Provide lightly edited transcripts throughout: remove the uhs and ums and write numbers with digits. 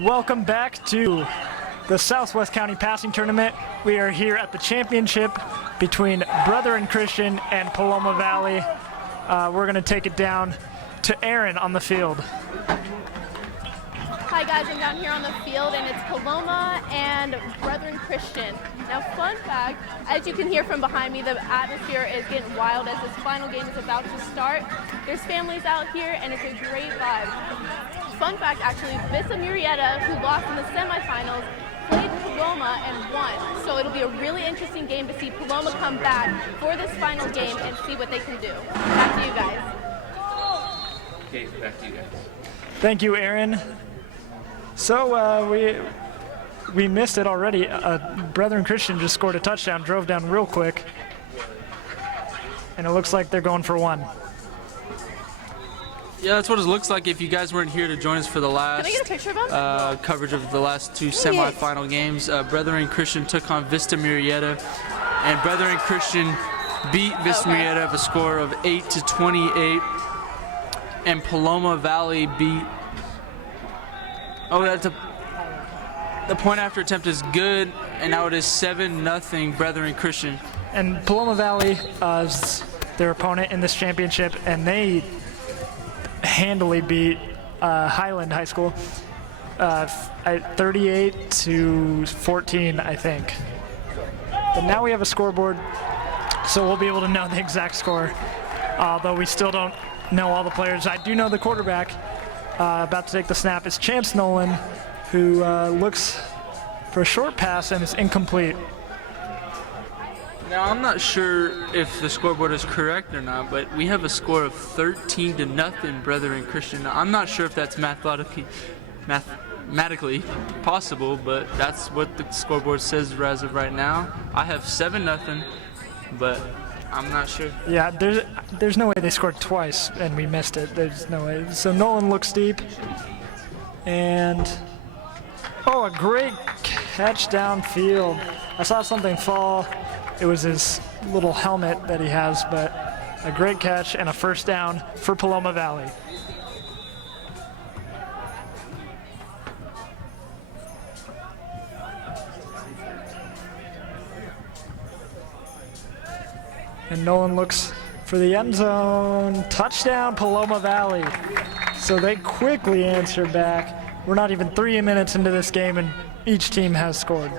Welcome back to the Southwest County Passing Tournament. We are here at the championship between Brethren Christian and Paloma Valley. We're going to take it down to Aaron on the field. Hi guys, I'm down here on the field and it's Paloma and Brethren Christian. Now fun fact, as you can hear from behind me, the atmosphere is getting wild as this final game is about to start. There's families out here and it's a great vibe. Fun fact actually, Vista Murrieta, who lost in the semifinals, played Paloma and won. So it'll be a really interesting game to see Paloma come back for this final game and see what they can do. Back to you guys. Okay, back to you guys. Thank you, Aaron. So we missed it already. Brethren Christian just scored a touchdown, drove down real quick, and it looks like they're going for one. Yeah, that's what it looks like if you guys weren't here to join us for the last Can I get a picture of them? coverage of the last two semifinal games. Brethren Christian took on Vista Murrieta, and Brethren Christian beat Vista Murrieta with a score of 8-28, and Paloma Valley beat. Oh, the point after attempt is good, and now it is 7-0 Brethren Christian. And Paloma Valley is their opponent in this championship, and they handily beat Highland High School 38-14, I think. But now we have a scoreboard, so we'll be able to know the exact score, although we still don't know all the players. I do know the quarterback about to take the snap is Chance Nolan, who looks for a short pass and is incomplete. Now, I'm not sure if the scoreboard is correct or not, but we have a score of 13-0 Brethren Christian. Now, I'm not sure if that's mathematically possible, but that's what the scoreboard says as of right now. I have 7-0, but I'm not sure. Yeah, there's no way they scored twice and we missed it. There's no way. So Nolan looks deep, and oh, a great catch downfield. I saw something fall. It was his little helmet that he has, but a great catch and a first down for Paloma Valley. And Nolan looks for the end zone. Touchdown, Paloma Valley. So they quickly answer back. We're not even 3 minutes into this game and each team has scored.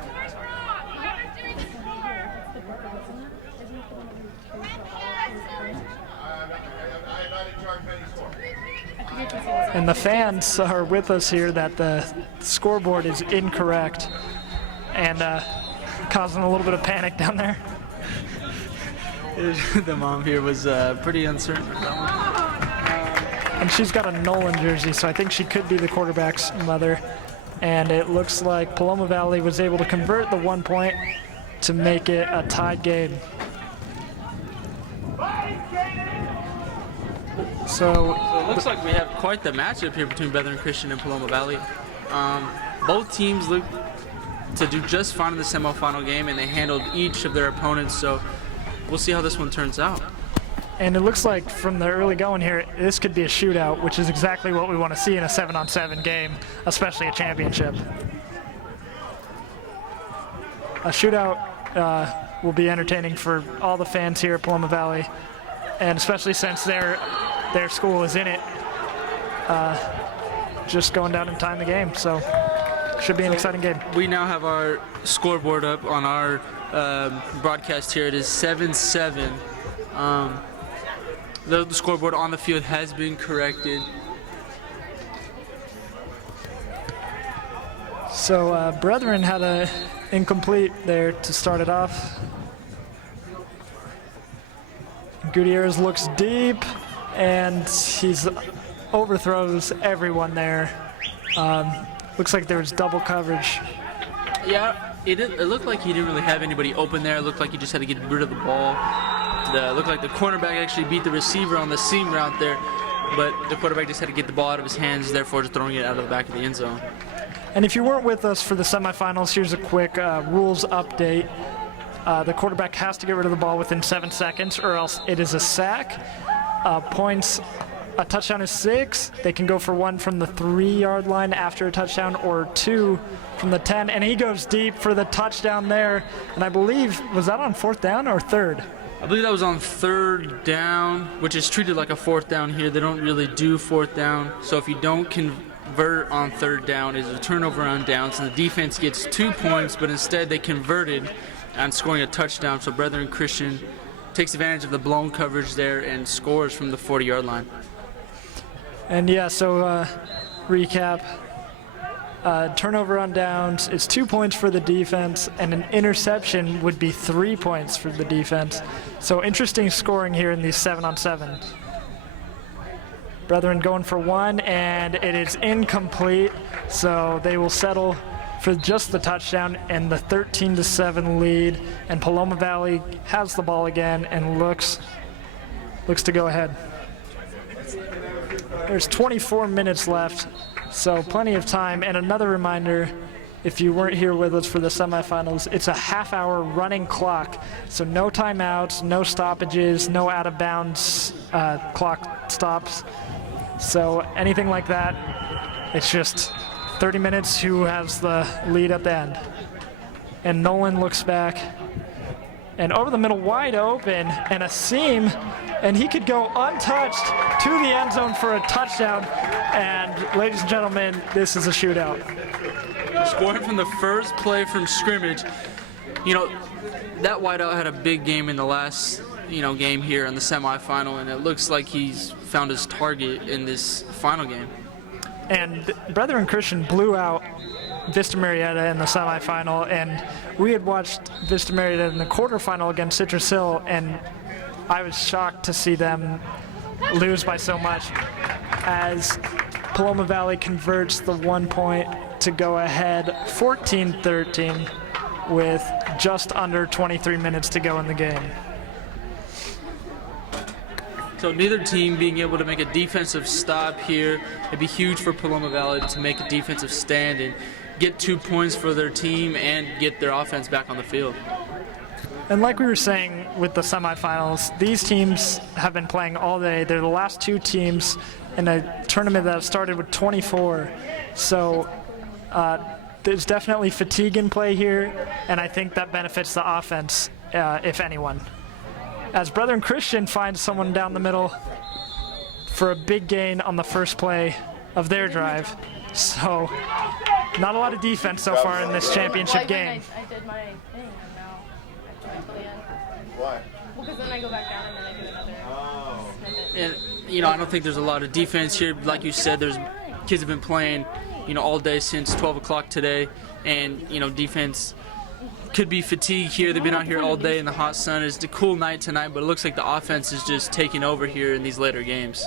And the fans are with us here that the scoreboard is incorrect and causing a little bit of panic down there. The mom here was pretty uncertain with that one. And she's got a Nolan jersey, so I think she could be the quarterback's mother. And it looks like Paloma Valley was able to convert the 1 point to make it a tied game. So it looks like we have quite the matchup here between Brethren Christian and Paloma Valley. Both teams look to do just fine in the semifinal game, and they handled each of their opponents, so we'll see how this one turns out. And it looks like from the early going here, this could be a shootout, which is exactly what we want to see in a 7-on-7 game, especially a championship. A shootout will be entertaining for all the fans here at Paloma Valley, and especially since their school is in it, just going down in time the game. So should be an exciting game. We now have our scoreboard up on our broadcast here. It is 7-7. The scoreboard on the field has been corrected. So Brethren had a incomplete there to start it off. Gutierrez looks deep, and he's overthrows everyone there. Looks like there was double coverage. Yeah, it looked like he didn't really have anybody open there. It looked like he just had to get rid of the ball. It looked like the cornerback actually beat the receiver on the seam route there, but the quarterback just had to get the ball out of his hands, therefore just throwing it out of the back of the end zone. And if you weren't with us for the semifinals, here's a quick rules update. The quarterback has to get rid of the ball within 7 seconds or else it is a sack. Points a touchdown is 6. They can go for 1 from the 3-yard line after a touchdown, or 2 from the 10. And he goes deep for the touchdown there. And I believe, was that on 4th down or 3rd? I believe that was on 3rd down, which is treated like a 4th down here. They don't really do 4th down. So if you don't convert on 3rd down, it's a turnover on downs, and the defense gets 2 points, but instead they converted on scoring a touchdown. So Brethren Christian takes advantage of the blown coverage there and scores from the 40-yard line. And yeah, so recap. Turnover on downs is 2 points for the defense, and an interception would be 3 points for the defense. So interesting scoring here in these 7-on-7. Brethren going for 1, and it is incomplete. So they will settle for just the touchdown and the 13-7 lead. And Paloma Valley has the ball again and looks to go ahead. There's 24 minutes left. So plenty of time. And another reminder, if you weren't here with us for the semifinals, it's a half-hour running clock. So no timeouts, no stoppages, no out-of-bounds clock stops. So anything like that, it's just 30 minutes who has the lead at the end. And Nolan looks back. And over the middle, wide open, and a seam, and he could go untouched to the end zone for a touchdown. And ladies and gentlemen, this is a shootout. Scoring from the first play from scrimmage. You know, that wideout had a big game in the last, game here in the semifinal, and it looks like he's found his target in this final game. And Brethren Christian blew out Vista Marietta in the semifinal, and we had watched Vista Marietta in the quarterfinal against Citrus Hill, and I was shocked to see them lose by so much, as Paloma Valley converts the 1 point to go ahead 14-13 with just under 23 minutes to go in the game. So neither team being able to make a defensive stop here. It'd be huge for Paloma Valley to make a defensive stand and get 2 points for their team and get their offense back on the field. And like we were saying with the semifinals, these teams have been playing all day. They're the last 2 teams in a tournament that started with 24. So there's definitely fatigue in play here, and I think that benefits the offense, if anyone. As Brethren Christian finds someone down the middle for a big gain on the first play of their drive. So not a lot of defense so far in this championship game. I did my thing, and now I can't until the end. Why? Well, because then I go back down and then I do another snippet. And, I don't think there's a lot of defense here. Like you said, there's kids have been playing, all day since 12 o'clock today. And, defense could be fatigued here. They've been out here all day in the hot sun. It's a cool night tonight, but it looks like the offense is just taking over here in these later games.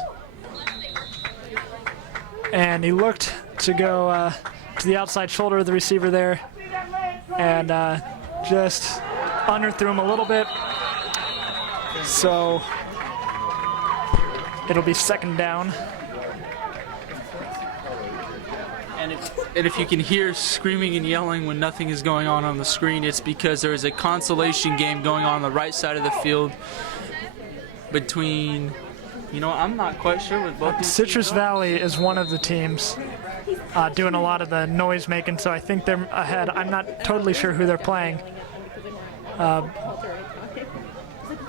And he looked to go to the outside shoulder of the receiver there, and just underthrew him a little bit. So it'll be 2nd down. And if you can hear screaming and yelling when nothing is going on the screen, it's because there is a consolation game going on the right side of the field between, I'm not quite sure what both these Citrus Valley is one of the teams doing a lot of the noise making, so I think they're ahead. I'm not totally sure who they're playing.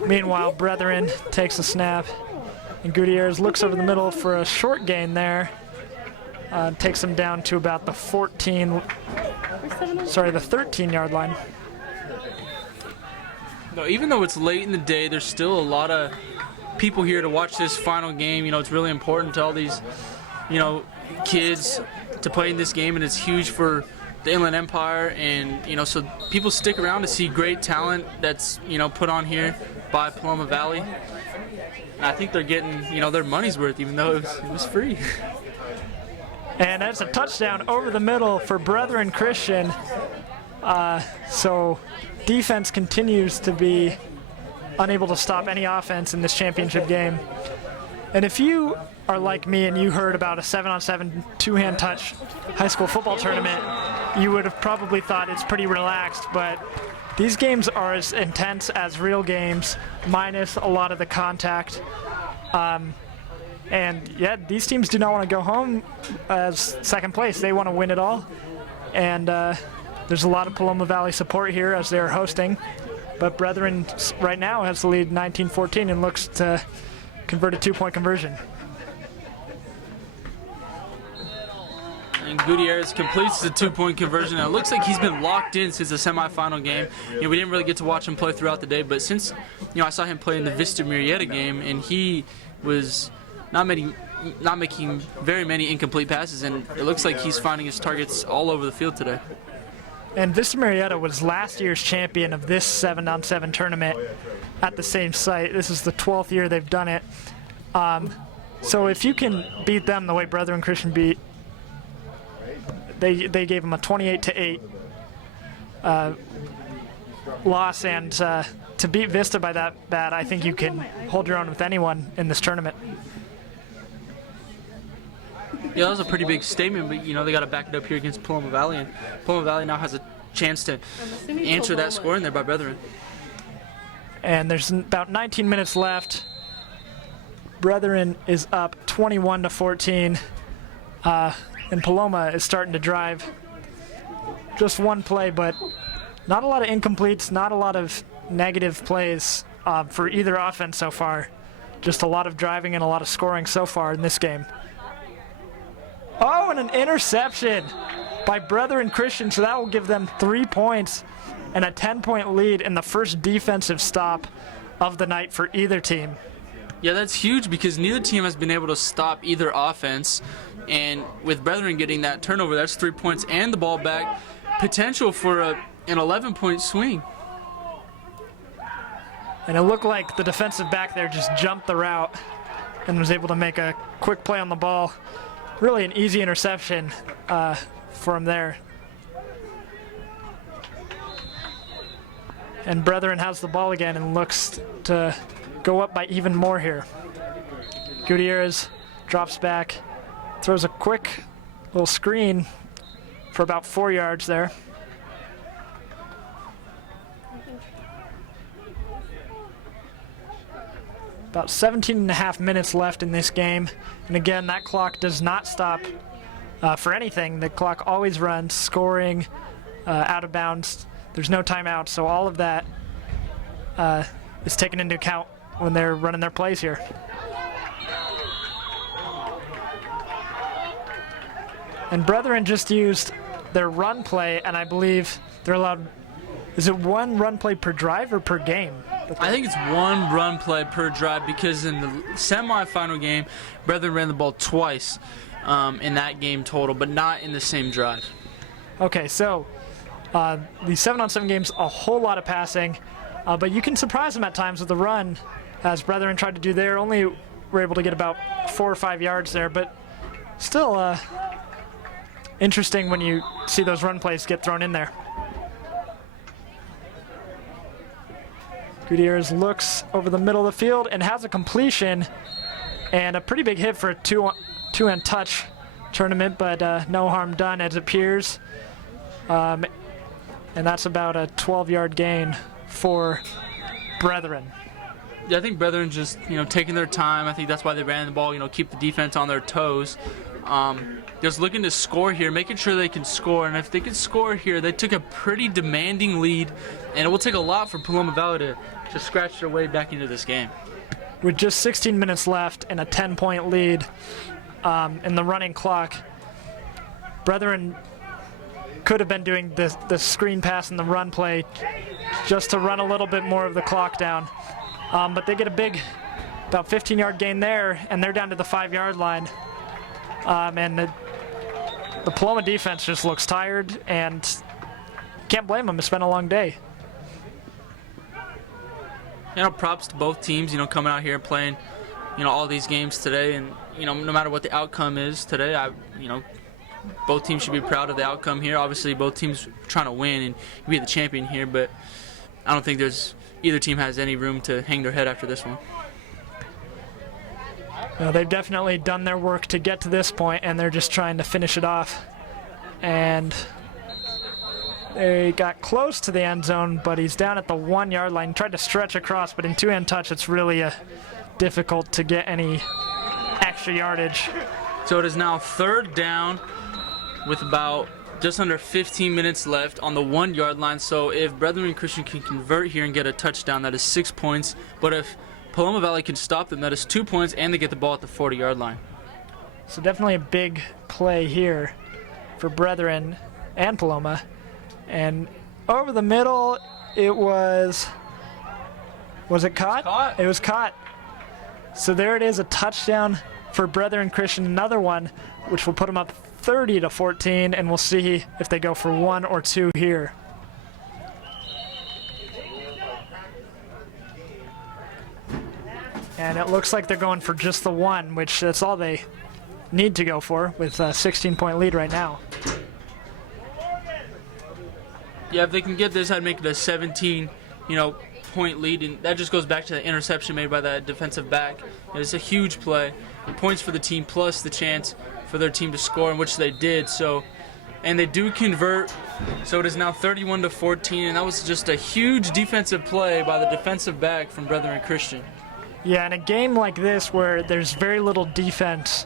Meanwhile, Brethren takes a snap, and Gutierrez looks over the middle for a short gain there. Takes him down to about the 13-yard line. No, even though it's late in the day, there's still a lot of people here to watch this final game. It's really important to all these, kids to play in this game, and it's huge for the Inland Empire. And, so people stick around to see great talent that's, put on here by Paloma Valley. And I think they're getting, their money's worth, even though it was free. And that's a touchdown over the middle for Brethren Christian. So defense continues to be unable to stop any offense in this championship game. And if you are like me and you heard about a 7-on-7 two-hand touch high school football tournament, you would have probably thought it's pretty relaxed, but these games are as intense as real games, minus a lot of the contact. And yeah, these teams do not want to go home as second place. They want to win it all. And there's a lot of Paloma Valley support here as they're hosting. But Brethren right now has the lead 19-14 and looks to convert a 2-point conversion. And Gutierrez completes the 2-point conversion. And it looks like he's been locked in since the semifinal game. We didn't really get to watch him play throughout the day, but since I saw him play in the Vista Murrieta game, and he was not making very many incomplete passes, and it looks like he's finding his targets all over the field today. And Vista Murrieta was last year's champion of this 7-on-7 tournament at the same site. This is the 12th year they've done it. So if you can beat them the way Brethren Christian beat, they gave them a 28-8 loss, and to beat Vista by that bad, I think you can hold your own with anyone in this tournament. Yeah, that was a pretty big statement, but they got to back it up here against Paloma Valley, and Paloma Valley now has a chance to answer that score in there by Brethren. And there's about 19 minutes left. Brethren is up 21-14, and Paloma is starting to drive. Just one play, but not a lot of incompletes, not a lot of negative plays for either offense so far. Just a lot of driving and a lot of scoring so far in this game. Oh, and an interception by Brethren Christian, so that will give them 3 points and a 10-point lead in the first defensive stop of the night for either team. Yeah, that's huge because neither team has been able to stop either offense, and with Brethren getting that turnover, that's 3 points and the ball back, potential for an 11-point swing. And it looked like the defensive back there just jumped the route and was able to make a quick play on the ball. Really an easy interception from there. And Brethren has the ball again and looks to go up by even more here. Gutierrez drops back, throws a quick little screen for about 4 yards there. About 17.5 minutes left in this game. And again, that clock does not stop for anything. The clock always runs, scoring, out of bounds. There's no timeout, so all of that is taken into account when they're running their plays here. And Brethren just used their run play, and I believe they're allowed, is it one run play per drive or per game? I think it's one run play per drive because in the semifinal game, Brethren ran the ball twice in that game total, but not in the same drive. Okay, so the 7-on-7 game's a whole lot of passing, but you can surprise them at times with the run, as Brethren tried to do there. Only were able to get about 4 or 5 yards there, but still interesting when you see those run plays get thrown in there. Gutierrez looks over the middle of the field and has a completion and a pretty big hit for a two-hand touch tournament, but no harm done as it appears. And that's about a 12-yard gain for Brethren. Yeah, I think Brethren just taking their time. I think that's why they ran the ball. Keep the defense on their toes. Just looking to score here, making sure they can score. And if they can score here, they took a pretty demanding lead, and it will take a lot for Paloma Valley to scratch their way back into this game. With just 16 minutes left and a 10-point lead in the running clock, Brethren could have been doing the screen pass and the run play just to run a little bit more of the clock down. But they get a big, about 15-yard gain there, and they're down to the 5-yard line. And the Paloma defense just looks tired, and can't blame them. It's been a long day. Props to both teams, coming out here and playing, all these games today. And, no matter what the outcome is today, both teams should be proud of the outcome here. Obviously, both teams trying to win and be the champion here, but I don't think either team has any room to hang their head after this one. They've definitely done their work to get to this point, and they're just trying to finish it off. And they got close to the end zone, but he's down at the 1-yard line. Tried to stretch across, but in two-hand touch, it's really difficult to get any action extra yardage. So it is now 3rd down with about just under 15 minutes left on the 1 yard line. So if Brethren Christian can convert here and get a touchdown, that is 6 points. But if Paloma Valley can stop them, that is 2 points, and they get the ball at the 40-yard line. So definitely a big play here for Brethren and Paloma. And over the middle, it was it caught? Caught. It was caught. So there it is, a touchdown for Brethren Christian, another one, which will put them up 30-14, and we'll see if they go for 1 or 2 here. And it looks like they're going for just the 1, which that's all they need to go for with a 16-point lead right now. Yeah, if they can get this, I'd make it a 17, point lead, and that just goes back to the interception made by that defensive back. It's a huge play. Points for the team plus the chance for their team to score, in which they did. So, and they do convert. So it is now 31-14, and that was just a huge defensive play by the defensive back from Brethren Christian. Yeah, in a game like this where there's very little defense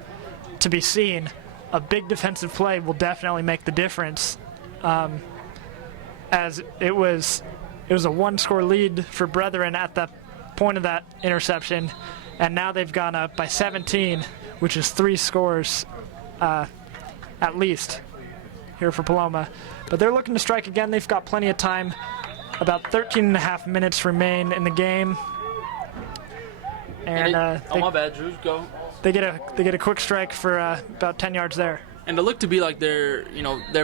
to be seen, a big defensive play will definitely make the difference. As it was a 1-score lead for Brethren at the point of that interception, and now they've gone up by 17, which is 3 scores at least here for Paloma. But they're looking to strike again. They've got plenty of time. About 13 and a half minutes remain in the game. And my bad, Drew. Go. They get a quick strike for about 10 yards there. And it looked to be like their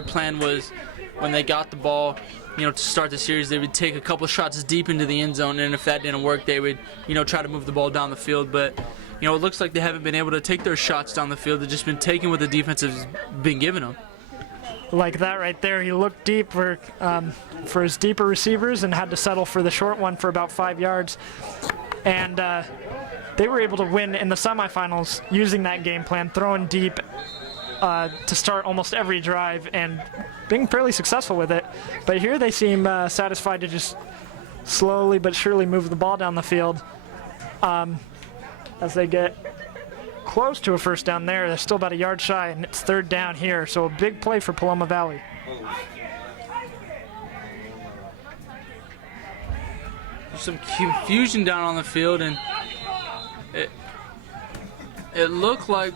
plan was, when they got the ball, to start the series, they would take a couple shots deep into the end zone, and if that didn't work, they would, try to move the ball down the field. But, it looks like they haven't been able to take their shots down the field. They've just been taking what the defense has been giving them. Like that right there, he looked deep for his deeper receivers and had to settle for the short one for about 5 yards. And they were able to win in the semifinals using that game plan, throwing deep to start almost every drive and being fairly successful with it. But here they seem satisfied to just slowly but surely move the ball down the field. As they get close to a first down there, they're still about a yard shy, and it's 3rd down here. So a big play for Paloma Valley. There's some confusion down on the field, and it looked like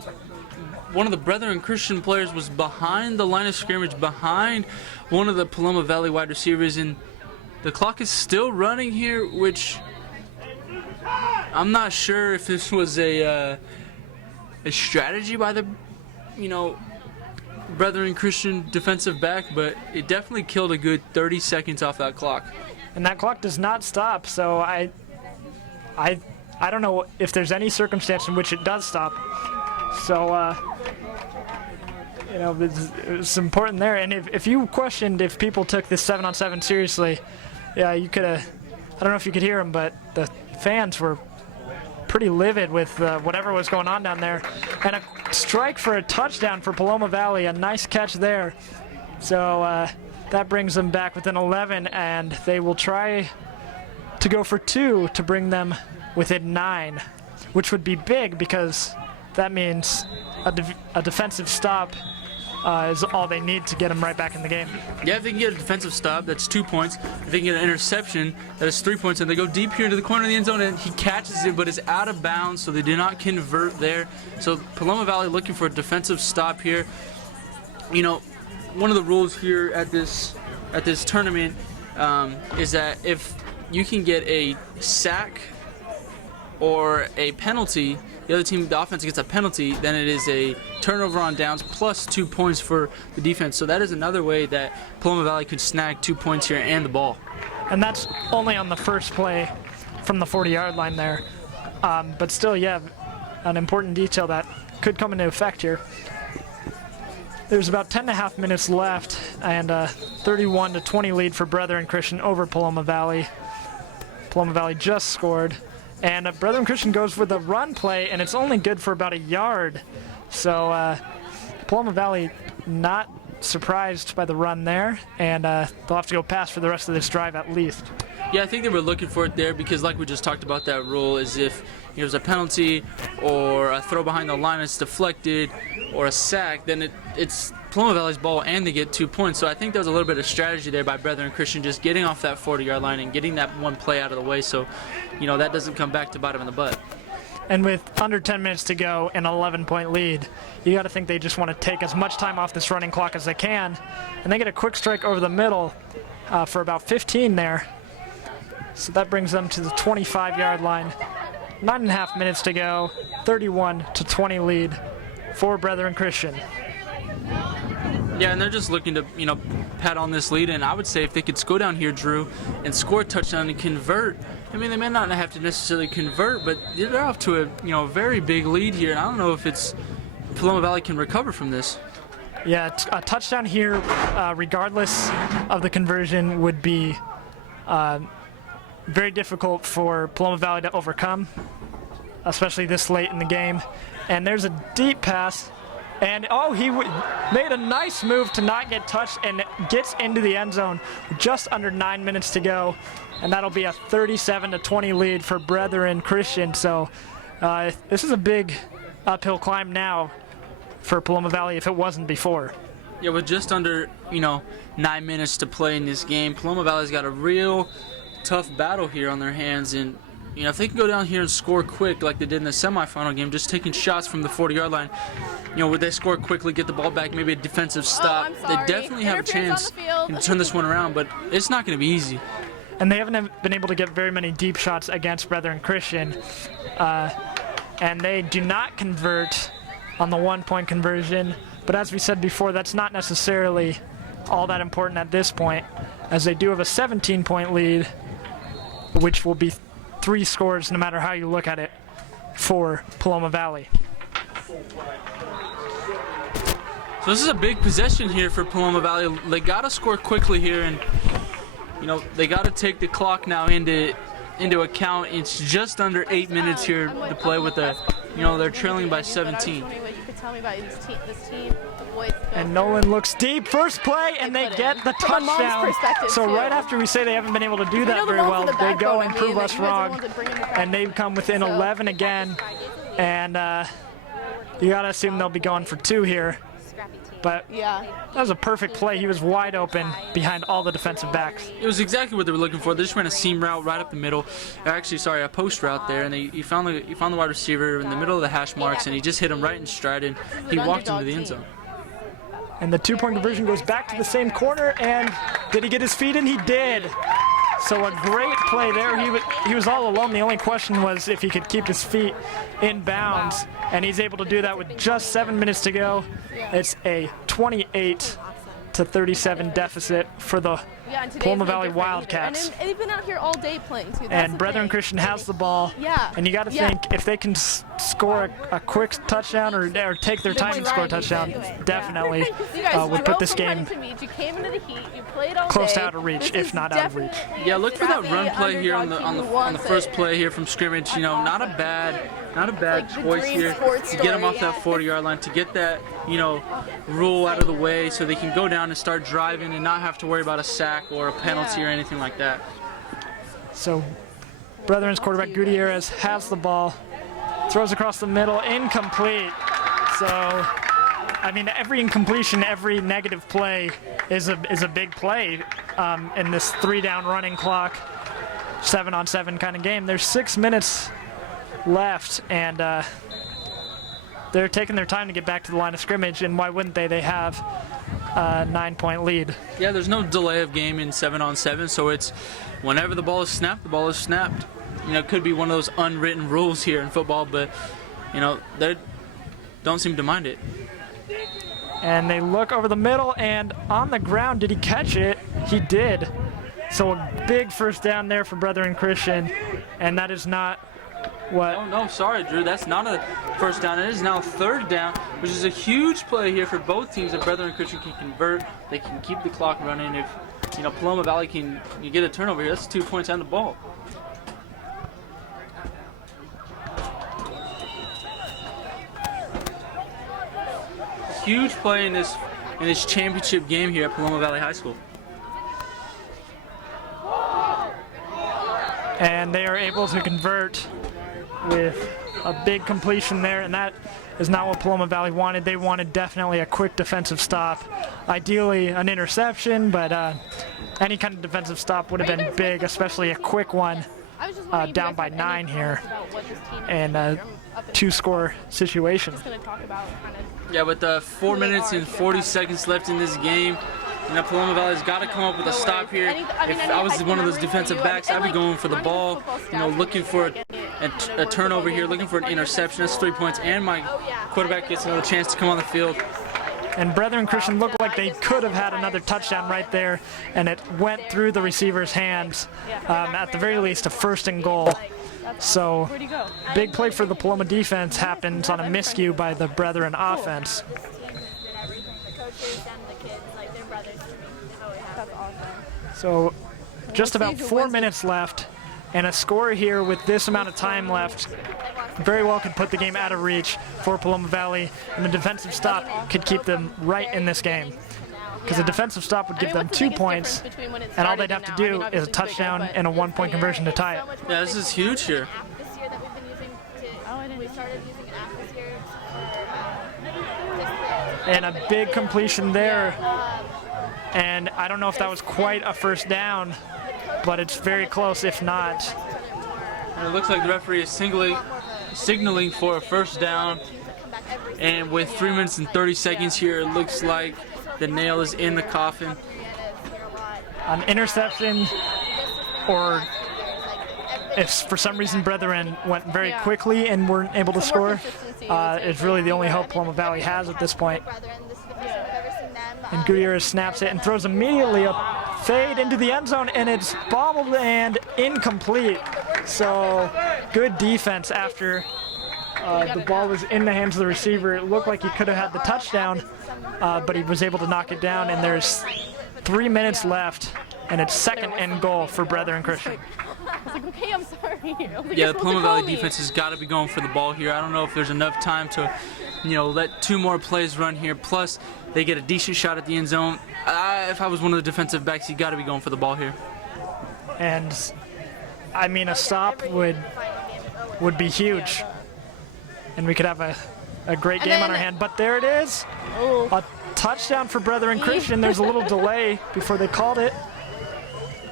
one of the Brethren Christian players was behind the line of scrimmage, behind one of the Paloma Valley wide receivers, and the clock is still running here, which I'm not sure if this was a strategy by the, Brethren Christian defensive back, but it definitely killed a good 30 seconds off that clock. And that clock does not stop, so I don't know if there's any circumstance in which it does stop. So, it's important there. And if you questioned if people took this 7-on-7 seriously, yeah, you could have, I don't know if you could hear them, but the fans were pretty livid with whatever was going on down there. And a strike for a touchdown for Paloma Valley, a nice catch there. So that brings them back within 11, and they will try to go for 2 to bring them within 9, which would be big because that means a defensive stop is all they need to get them right back in the game. Yeah, if they can get a defensive stop, that's 2 points. If they can get an interception, that is 3 points. And they go deep here to the corner of the end zone, and he catches it, but it's out of bounds, so they do not convert there. So Paloma Valley looking for a defensive stop here. One of the rules here at this tournament is that if you can get a sack or a penalty, the other team, the offense gets a penalty, then it is a turnover on downs plus 2 points for the defense. So that is another way that Paloma Valley could snag 2 points here and the ball. And that's only on the first play from the 40-yard line there. But still, yeah, an important detail that could come into effect here. There's about 10.5 minutes left, and a 31-20 lead for Brethren Christian over Paloma Valley. Paloma Valley just scored. And Brethren Christian goes for the run play, and it's only good for about a yard. So Paloma Valley not surprised by the run there, and they'll have to go pass for the rest of this drive at least. Yeah, I think they were looking for it there because, like we just talked about, that rule is if there's a penalty or a throw behind the line that's deflected or a sack, then it's Paloma Valley's ball and they get 2 points. So I think there was a little bit of strategy there by Brethren Christian just getting off that 40-yard line and getting that one play out of the way so, that doesn't come back to bite them in the butt. And with under 10 minutes to go and an 11-point lead, you got to think they just want to take as much time off this running clock as they can. And they get a quick strike over the middle for about 15 there. So that brings them to the 25-yard line. 9.5 minutes to go, 31-20 lead for Brethren Christian. Yeah, and they're just looking to, pat on this lead. And I would say if they could go down here, Drew, and score a touchdown and convert, they may not have to necessarily convert, but they're off to a, very big lead here. And I don't know if it's Paloma Valley can recover from this. Yeah, a touchdown here, regardless of the conversion, would be very difficult for Paloma Valley to overcome, especially this late in the game. And there's a deep pass, and he made a nice move to not get touched and gets into the end zone just under 9 minutes to go, and that'll be a 37-20 lead for Brethren Christian. So this is a big uphill climb now for Paloma Valley if it wasn't before. Yeah, with just under 9 minutes to play in this game, Paloma Valley's got a real tough battle here on their hands, and if they can go down here and score quick like they did in the semifinal game, just taking shots from the 40-yard line, would they score quickly, get the ball back, maybe a defensive stop? They definitely have a chance to turn this one around, but it's not going to be easy. And they haven't been able to get very many deep shots against Brethren Christian, and they do not convert on the 1-point conversion, but as we said before, that's not necessarily all that important at this point, as they do have a 17-point lead, which will be 3 scores no matter how you look at it for Paloma Valley. So this is a big possession here for Paloma Valley. They got to score quickly here, and they got to take the clock now into account. It's just under 8 minutes here to play with they're trailing by 17. And Nolan looks deep, first play, and they get the touchdown. So right after we say they haven't been able to do that very well, they go and prove us wrong, and they've come within 11 again. And you got to assume they'll be going for 2 here. But that was a perfect play. He was wide open behind all the defensive backs. It was exactly what they were looking for. They just ran a seam route right up the middle. A post route there, and he found the wide receiver in the middle of the hash marks, and he just hit him right in stride, and he walked into the end zone. And the 2-point conversion goes back to the same corner, and did he get his feet in? He did. So a great play there. He was all alone. The only question was if he could keep his feet in bounds, and he's able to do that with just 7 minutes to go. It's a 28-37 deficit for the Paloma Valley Wildcats. And they've been out here all day playing too. And Brethren Christian has the ball. Yeah. And you got to think if they can score a quick touchdown or take their time to score a touchdown, definitely would put this game close to out of reach, if not out of reach. Yeah, look for that run play here on the first play here from scrimmage. Not a bad choice here to get them off that 40-yard line, to get that rule out of the way so they can go down and start driving and not have to worry about a sack or a penalty or anything like that. So Brethren's quarterback Gutierrez has the ball, throws across the middle, incomplete. So every incompletion, every negative play is a big play in this 3-down running clock, 7-on-7 kind of game. There's 6 minutes left, and they're taking their time to get back to the line of scrimmage, and why wouldn't they? They have a 9-point lead. Yeah, there's no delay of game in 7-on-7, so it's whenever the ball is snapped, the ball is snapped. It could be one of those unwritten rules here in football, but they don't seem to mind it. And they look over the middle, and on the ground, did he catch it? He did. So a big first down there for Brethren Christian, and that is not what? Oh, no, sorry, Drew. That's not a first down. It is now 3rd down, which is a huge play here for both teams. If Brethren Christian can convert, they can keep the clock running. If Paloma Valley can get a turnover here, that's 2 points on the ball. Huge play in this championship game here at Paloma Valley High School. And they are able to convert with a big completion there, and that is not what Paloma Valley wanted. They wanted definitely a quick defensive stop, ideally an interception, but any kind of defensive stop would have been big, especially a quick one. Down by 9 here, and a 2-score situation. Yeah, with 4 minutes and 40 seconds left in this game, Paloma Valley's got to come up with a stop here. If I was one of those defensive backs, I'd be going for the ball, looking for a turnover here, looking for an interception. That's 3 points, and my quarterback gets another chance to come on the field. And Brethren Christian looked like they could have had another touchdown right there, and it went through the receiver's hands. At the very least, a 1st and goal. So, big play for the Paloma defense happens on a miscue by the Brethren offense. So, just about 4 minutes left, and a score here with this amount of time left very well could put the game out of reach for Paloma Valley, and the defensive stop could keep them right in this game. Because a defensive stop would give them 2 points, and all they'd have to do is a touchdown and a 1-point conversion to tie it. Yeah, this is huge here. And a big completion there. And I don't know if that was quite a 1st down, but it's very close if not. And it looks like the referee is signaling for a 1st down. And with 3 minutes and 30 seconds here, it looks like the nail is in the coffin. An interception, or if for some reason Brethren went very quickly and weren't able to score, is really the only hope Paloma Valley has at this point. And Gutierrez snaps it and throws immediately a fade into the end zone, and it's bobbled and incomplete. So good defense after the ball was in the hands of the receiver. It looked like he could have had the touchdown, but he was able to knock it down, and there's 3 minutes left, and it's 2nd and goal for Brethren Christian. I was like, okay, I'm sorry. Yeah, the Paloma Valley defense has got to be going for the ball here. I don't know if there's enough time to, let 2 more plays run here. Plus, they get a decent shot at the end zone. If I was one of the defensive backs, you got to be going for the ball here. And I mean, a stop would be huge, and we could have a great game on our hand. But there it is, a touchdown for Brethren Christian. There's a little delay before they called it,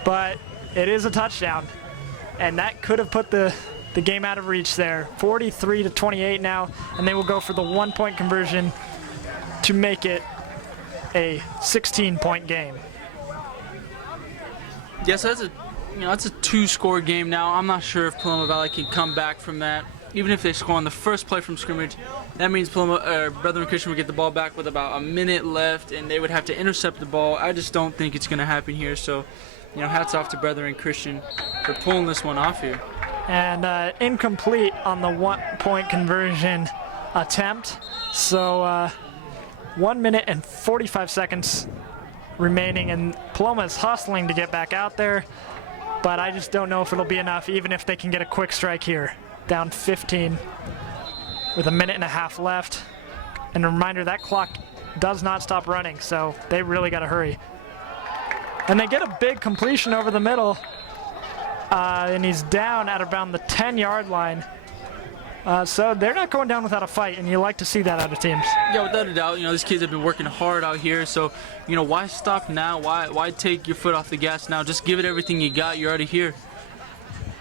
but it is a touchdown, and that could have put the game out of reach there. 43-28 now, and they will go for the 1-point conversion to make it a 16-point game. Yes, that's a 2-score game now. I'm not sure if Paloma Valley can come back from that. Even if they score on the first play from scrimmage, that means Brethren Christian would get the ball back with about a minute left, and they would have to intercept the ball. I just don't think it's going to happen here. So, hats off to Brethren Christian for pulling this one off here. And incomplete on the 1-point conversion attempt. So 1 minute and 45 seconds remaining, and Paloma is hustling to get back out there, but I just don't know if it'll be enough, even if they can get a quick strike here. Down 15 with a minute and a half left. And a reminder, that clock does not stop running, so they really got to hurry. And they get a big completion over the middle, and he's down at around the 10-yard line. So they're not going down without a fight, and you like to see that out of teams. Yeah, without a doubt. These kids have been working hard out here, so, why stop now? Why take your foot off the gas now? Just give it everything you got. You're already here.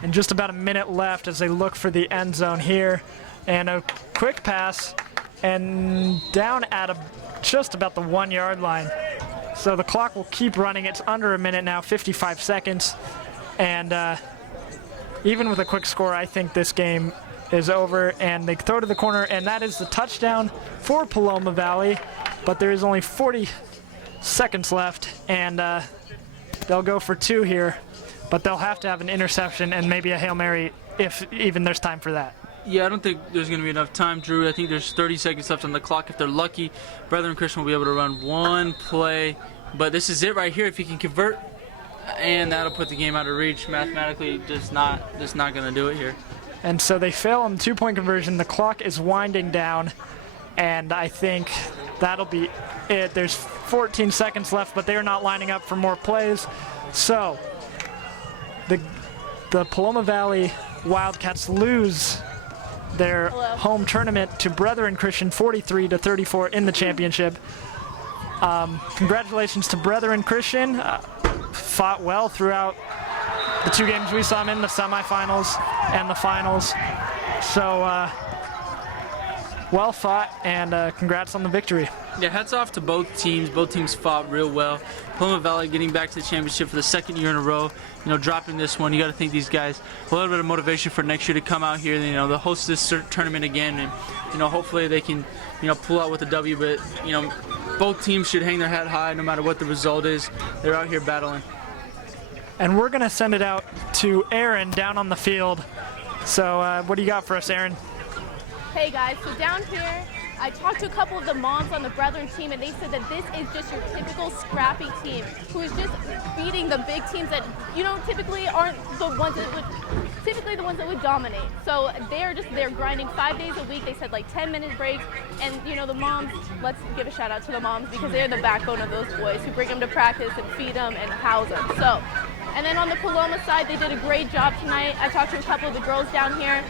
And just about a minute left as they look for the end zone here. And a quick pass, and down at just about the 1-yard line. So the clock will keep running. It's under a minute now, 55 seconds. And even with a quick score, I think this game is over. And they throw to the corner, and that is the touchdown for Paloma Valley. But there is only 40 seconds left, and they'll go for 2 here. But they'll have to have an interception and maybe a Hail Mary if even there's time for that. Yeah, I don't think there's going to be enough time, Drew. I think there's 30 seconds left on the clock. If they're lucky, Brethren Christian will be able to run 1 play. But this is it right here. If he can convert, and that'll put the game out of reach. Mathematically, just not going to do it here. And so they fail on the 2-point conversion. The clock is winding down, and I think that'll be it. There's 14 seconds left, but they're not lining up for more plays. So the the Paloma Valley Wildcats lose their home tournament to Brethren Christian 43-34 in the championship. Congratulations to Brethren Christian. Fought well throughout the 2 games we saw them in, the semifinals and the finals. So well fought, and congrats on the victory. Yeah, hats off to both teams. Both teams fought real well. Paloma Valley getting back to the championship for the 2nd year in a row. Dropping this one, you got to think these guys a little bit of motivation for next year to come out here. They'll host this tournament again, and hopefully they can pull out with a W. But both teams should hang their head high no matter what the result is. They're out here battling. And we're gonna send it out to Aaron down on the field. So what do you got for us, Aaron? Hey guys, so down here, I talked to a couple of the moms on the Brethren team, and they said that this is just your typical scrappy team who is just beating the big teams that typically aren't the ones that would dominate. So they're grinding 5 days a week. They said like 10-minute breaks, and the moms. Let's give a shout out to the moms because they're the backbone of those boys who bring them to practice and feed them and house them. So. And then on the Paloma side, they did a great job tonight. I talked to a couple of the girls down here.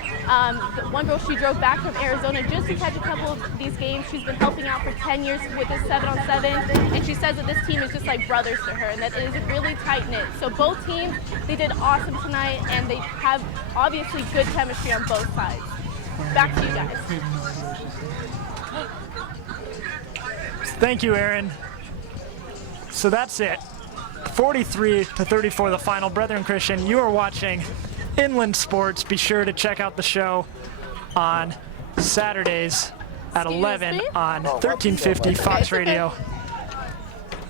One girl, she drove back from Arizona just to catch a couple of these games. She's been helping out for 10 years with this 7-on-7, and she says that this team is just like brothers to her, and that it is really tight-knit. So both teams, they did awesome tonight, and they have obviously good chemistry on both sides. Back to you guys. Thank you, Aaron. So that's it. 43-34 the final. Brethren Christian, you are watching Inland Sports. Be sure to check out the show on Saturdays at 11 on 1350 Fox Radio.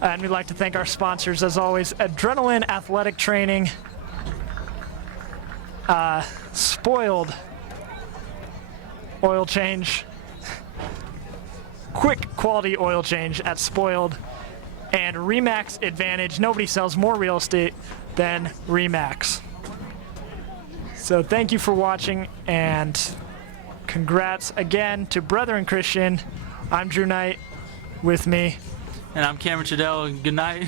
And we'd like to thank our sponsors, as always, Adrenaline Athletic Training, Spoiled Oil Change, quick quality oil change at Spoiled, and Remax Advantage. Nobody sells more real estate than Remax. So thank you for watching, and congrats again to Brethren Christian. I'm Drew Knight. With me. And I'm Cameron Chadell. Good night.